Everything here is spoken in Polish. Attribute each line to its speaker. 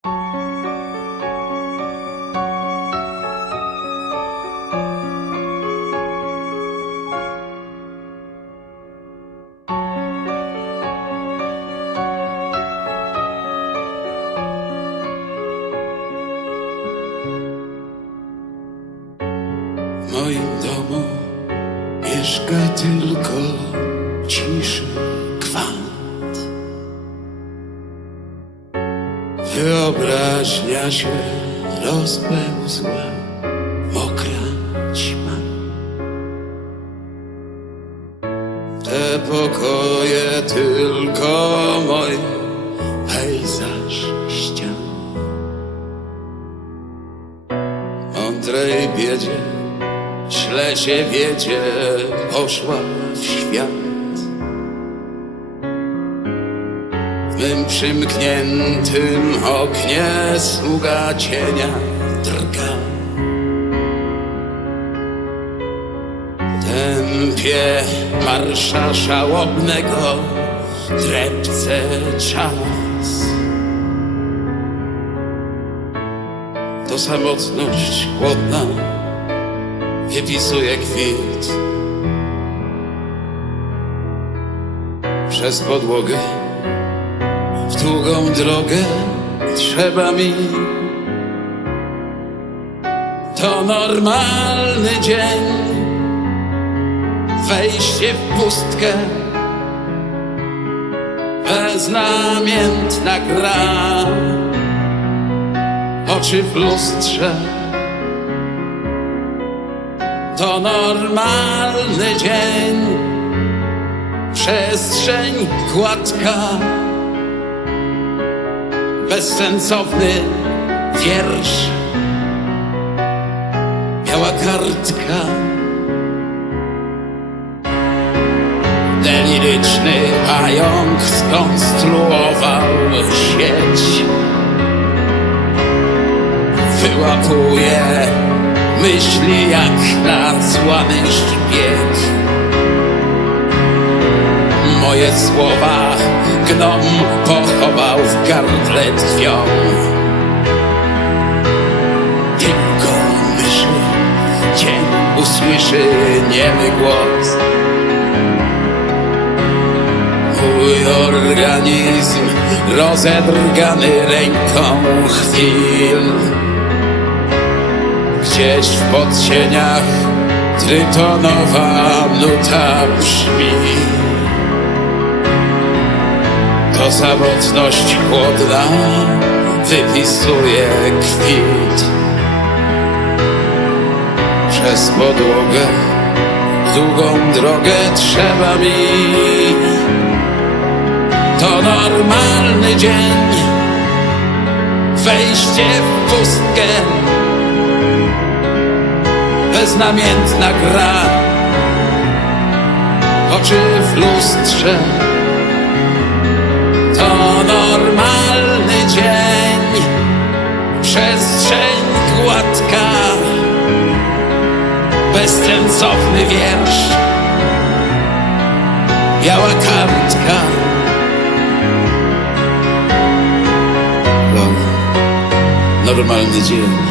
Speaker 1: W moim domu mieszka tylko ciszy kwant. Wyobraźnia się rozpełzła, mokra ćma. Te pokoje tylko moje, pejzaż ścian. Mądrej biedzie, źle się wiedzie, poszła w świat. W mym przymkniętym oknie sługa cienia drga. Tempie marsza żałobnego, drepce czas. To samotność chłodna wypisuje kwit. Przez podłogę w długą drogę trzeba mi. To normalny dzień, wejście w pustkę, beznamiętna gra, oczy w lustrze. To normalny dzień, przestrzeń gładka, bezsensowny wiersz, biała kartka. Deliryczny pająk skonstruował sieć. Wyłapuje myśli jak na złamy szpieg. Moje słowa gnom pochował w gardle tkwią. Tylko myszy dzień usłyszy niemy głos. Mój organizm rozedrgany ręką chwil. Gdzieś w podcieniach trytonowa nuta brzmi. To samotność chłodna wypisuje kwit. Przez podłogę długą drogę trzeba mi. To normalny dzień, wejście w pustkę beznamiętna gra Oczy w lustrze Bezsensowny wiersz. Biała kartka. No, Normalny dzień